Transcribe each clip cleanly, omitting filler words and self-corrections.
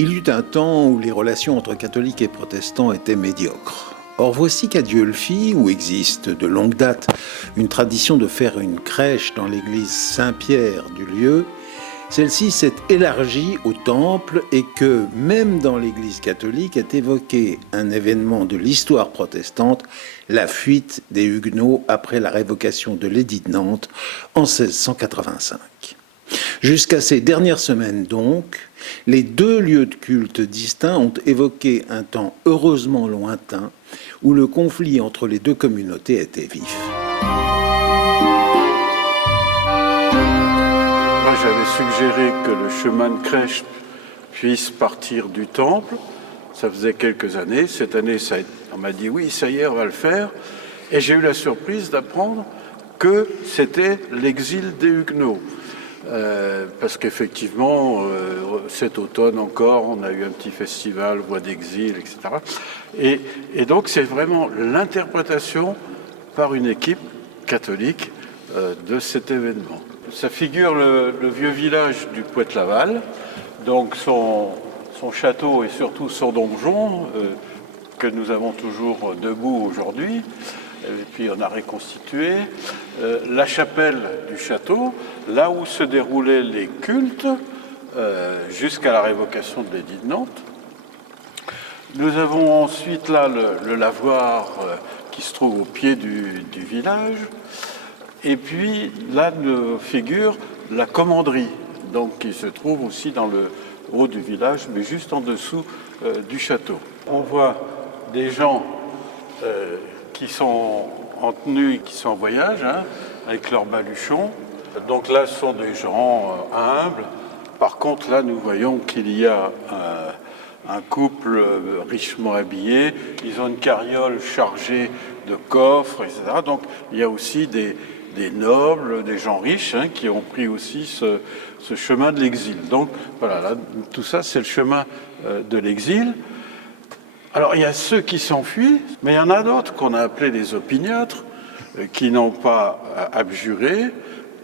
Il y eut un temps où les relations entre catholiques et protestants étaient médiocres. Or voici qu'à Dieulefit, où existe de longue date une tradition de faire une crèche dans l'église Saint-Pierre du lieu, celle-ci s'est élargie au temple et que, même dans l'église catholique, est évoqué un événement de l'histoire protestante, la fuite des Huguenots après la révocation de l'édit de Nantes en 1685. Jusqu'à ces dernières semaines donc, les deux lieux de culte distincts ont évoqué un temps heureusement lointain où le conflit entre les deux communautés était vif. Moi, j'avais suggéré que le chemin de crèche puisse partir du temple. Ça faisait quelques années. Cette année, on m'a dit oui, ça y est, on va le faire. Et j'ai eu la surprise d'apprendre que c'était l'exil des Huguenots. Parce qu'effectivement, cet automne encore, on a eu un petit festival, Voix d'exil, etc. Et donc, c'est vraiment l'interprétation par une équipe catholique de cet événement. Ça figure le vieux village du Poët-Laval, donc son château et surtout son donjon, que nous avons toujours debout aujourd'hui. Et puis on a reconstitué la chapelle du château, là où se déroulaient les cultes jusqu'à la révocation de l'édit de Nantes. Nous avons ensuite là le lavoir qui se trouve au pied du village. Et puis là figure la commanderie, donc qui se trouve aussi dans le haut du village, mais juste en dessous du château. On voit des gens qui sont en tenue, qui sont en voyage, avec leurs baluchons. Donc là, ce sont des gens humbles. Par contre, là, nous voyons qu'il y a un couple richement habillé. Ils ont une carriole chargée de coffres, etc. Donc, il y a aussi des nobles, des gens riches, qui ont pris aussi ce chemin de l'exil. Donc, voilà, là, tout ça, c'est le chemin de l'exil. Alors, il y a ceux qui s'enfuient, mais il y en a d'autres qu'on a appelés les opiniâtres, qui n'ont pas abjuré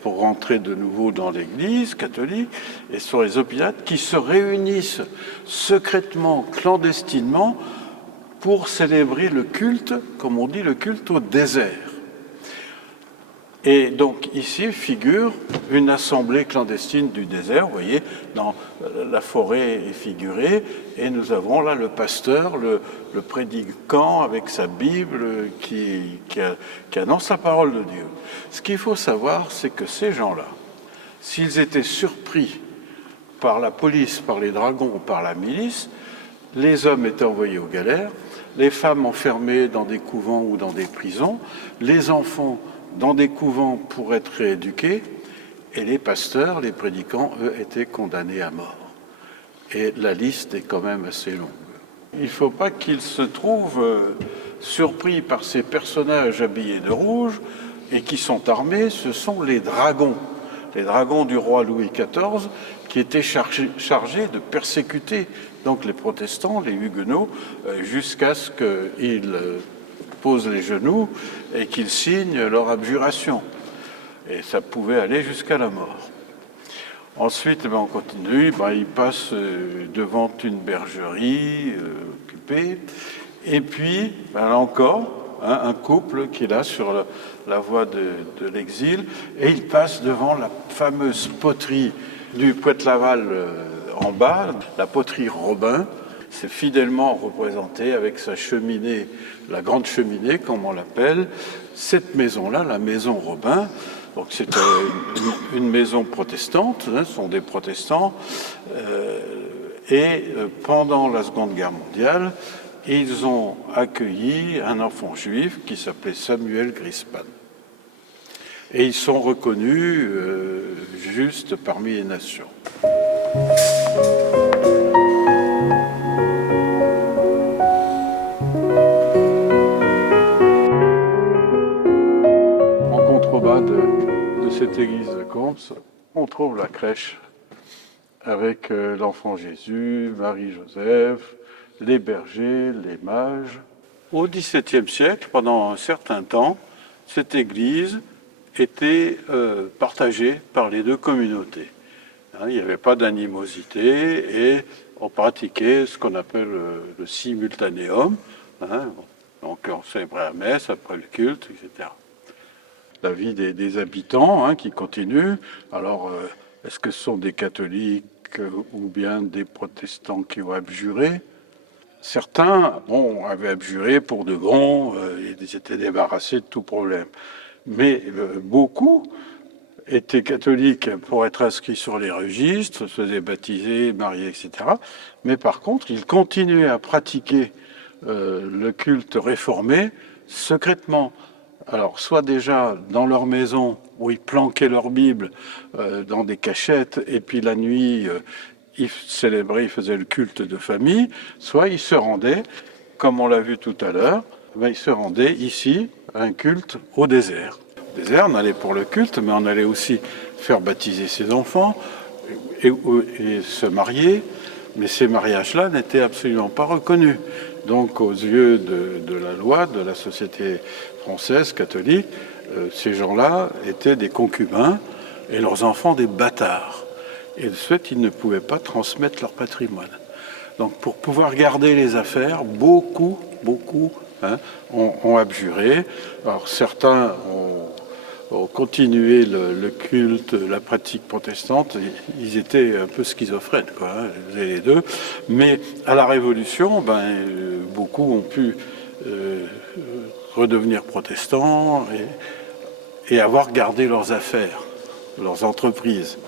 pour rentrer de nouveau dans l'Église catholique, et ce sont les opiniâtres qui se réunissent secrètement, clandestinement, pour célébrer le culte, comme on dit, le culte au désert. Et donc ici figure une assemblée clandestine du désert, vous voyez, dans la forêt est figurée, et nous avons là le pasteur, le prédicant avec sa Bible qui annonce la parole de Dieu. Ce qu'il faut savoir, c'est que ces gens-là, s'ils étaient surpris par la police, par les dragons ou par la milice, les hommes étaient envoyés aux galères, les femmes enfermées dans des couvents ou dans des prisons, les enfants dans des couvents pour être rééduqués, et les pasteurs, les prédicants, eux, étaient condamnés à mort. Et la liste est quand même assez longue. Il ne faut pas qu'ils se trouvent surpris par ces personnages habillés de rouge et qui sont armés, ce sont les dragons du roi Louis XIV, qui étaient chargés de persécuter donc les protestants, les huguenots, jusqu'à ce qu'ils posent les genoux et qu'ils signent leur abjuration. Et ça pouvait aller jusqu'à la mort. Ensuite, on continue, ils passent devant une bergerie occupée. Et puis, là encore, un couple qui est là sur la voie de l'exil, et ils passent devant la fameuse poterie du Poët-Laval en bas, la poterie Robin. C'est fidèlement représenté avec sa cheminée, la grande cheminée, comme on l'appelle. Cette maison-là, la maison Robin, donc c'est une maison protestante, ce sont des protestants. Et pendant la Seconde Guerre mondiale, ils ont accueilli un enfant juif qui s'appelait Samuel Grispan. Et ils sont reconnus juste parmi les nations. En contrebas de cette église de Comps, on trouve la crèche avec l'enfant Jésus, Marie-Joseph, les bergers, les mages. Au XVIIe siècle, pendant un certain temps, cette église était partagée par les deux communautés. Hein, il n'y avait pas d'animosité et on pratiquait ce qu'on appelle le simultanéum. Hein, donc on célébrait la messe après le culte, etc. La vie des habitants hein, qui continue. Alors, est-ce que ce sont des catholiques ou bien des protestants qui ont abjuré? Certains avaient abjuré pour de bon, ils étaient débarrassés de tout problème. Mais beaucoup étaient catholiques pour être inscrits sur les registres, se faisaient baptiser, marier, etc. Mais par contre, ils continuaient à pratiquer le culte réformé secrètement. Alors, soit déjà dans leur maison, où ils planquaient leur Bible dans des cachettes, et puis la nuit, ils célébraient, ils faisaient le culte de famille, soit ils se rendaient, comme on l'a vu tout à l'heure, ils se rendaient ici, à un culte au désert. Au désert, on allait pour le culte, mais on allait aussi faire baptiser ses enfants et se marier, mais ces mariages-là n'étaient absolument pas reconnus. Donc, aux yeux de la loi, de la société française catholique, ces gens-là étaient des concubins et leurs enfants des bâtards. Et de ce fait, ils ne pouvaient pas transmettre leur patrimoine. Donc, pour pouvoir garder les affaires, beaucoup ont abjuré. Alors, certains ont continué le culte, la pratique protestante. Ils étaient un peu schizophrènes, quoi, hein, les deux. Mais à la Révolution, beaucoup ont pu redevenir protestants et avoir gardé leurs affaires, leurs entreprises.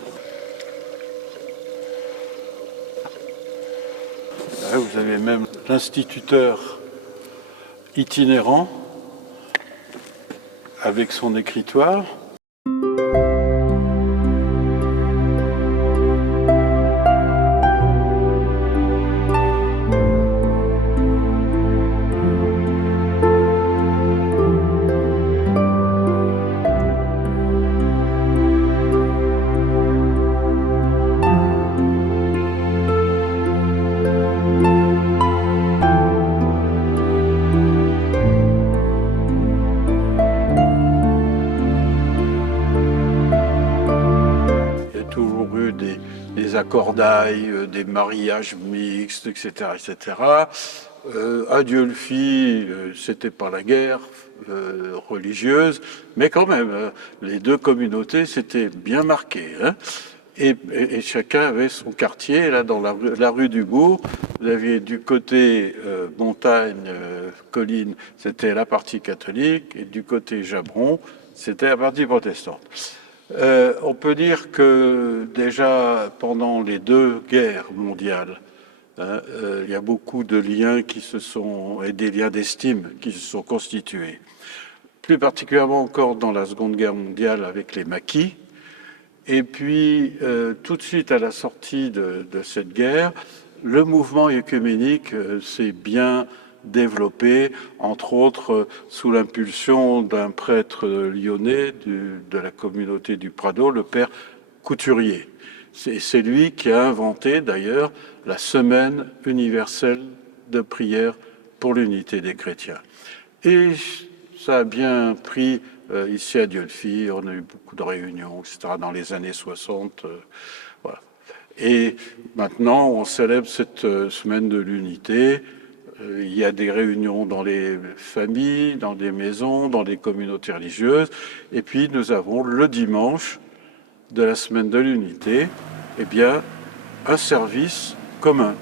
Là, vous avez même l'instituteur itinérant avec son écritoire. Des accordailles, des mariages mixtes, etc. etc. Adieu-le-Fille, c'était pas la guerre religieuse, mais quand même, les deux communautés s'étaient bien marquées. Hein, et chacun avait son quartier. Là, dans la rue du Bourg, vous aviez du côté montagne, colline, c'était la partie catholique, et du côté Jabron, c'était la partie protestante. On peut dire que déjà pendant les deux guerres mondiales, il y a beaucoup de liens et des liens d'estime qui se sont constitués. Plus particulièrement encore dans la Seconde Guerre mondiale avec les maquis. Et puis, tout de suite à la sortie de cette guerre, le mouvement œcuménique s'est bien développé, entre autres sous l'impulsion d'un prêtre lyonnais de la communauté du Prado, le père Couturier. C'est lui qui a inventé d'ailleurs la semaine universelle de prière pour l'unité des chrétiens. Et ça a bien pris ici à Dieulefit, on a eu beaucoup de réunions, etc., dans les années 60. Voilà. Et maintenant, on célèbre cette semaine de l'unité. Il y a des réunions dans les familles, dans des maisons, dans des communautés religieuses. Et puis, nous avons le dimanche de la semaine de l'unité, un service commun.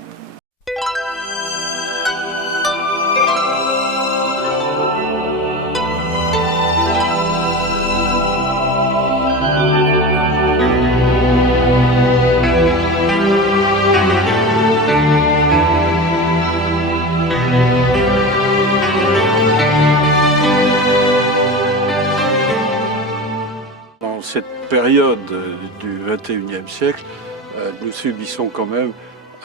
Dans cette période du XXIe siècle, nous subissons quand même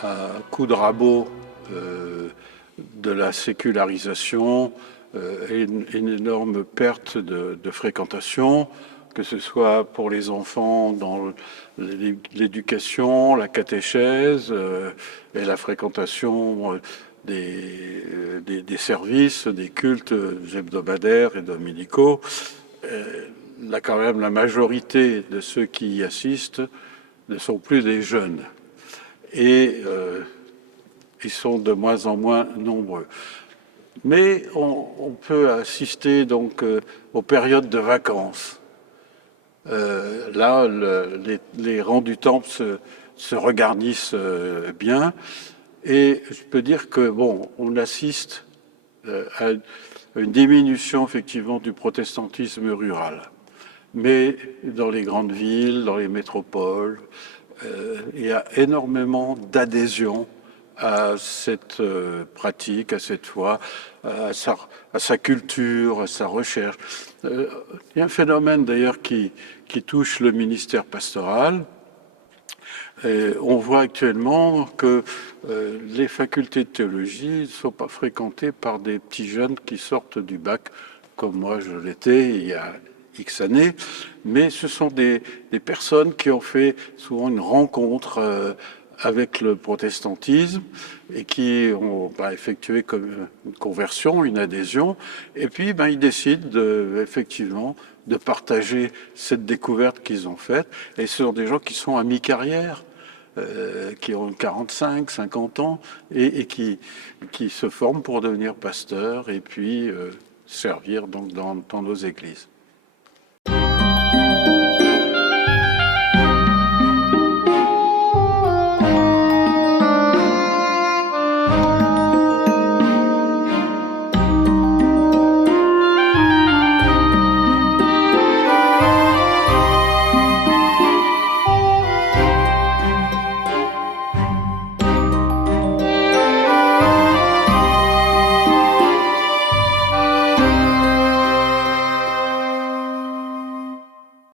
un coup de rabot de la sécularisation et une énorme perte de fréquentation, que ce soit pour les enfants dans l'éducation, la catéchèse et la fréquentation des services, des cultes hebdomadaires et dominicaux. Là, quand même, la majorité de ceux qui y assistent ne sont plus des jeunes. Et ils sont de moins en moins nombreux. Mais on peut assister donc aux périodes de vacances. Là, les rangs du temple se regarnissent bien. Et je peux dire que, bon, on assiste à une diminution effectivement du protestantisme rural. Mais dans les grandes villes, dans les métropoles, il y a énormément d'adhésion à cette pratique, à cette foi, à sa culture, à sa recherche. Il y a un phénomène d'ailleurs qui touche le ministère pastoral. Et on voit actuellement que les facultés de théologie ne sont pas fréquentées par des petits jeunes qui sortent du bac, comme moi je l'étais il y a X années, mais ce sont des personnes qui ont fait souvent une rencontre avec le protestantisme et qui ont effectué comme une conversion, une adhésion, et puis ils décident effectivement de partager cette découverte qu'ils ont faite, et ce sont des gens qui sont à mi-carrière, qui ont 45, 50 ans et qui se forment pour devenir pasteurs et puis servir donc dans nos églises.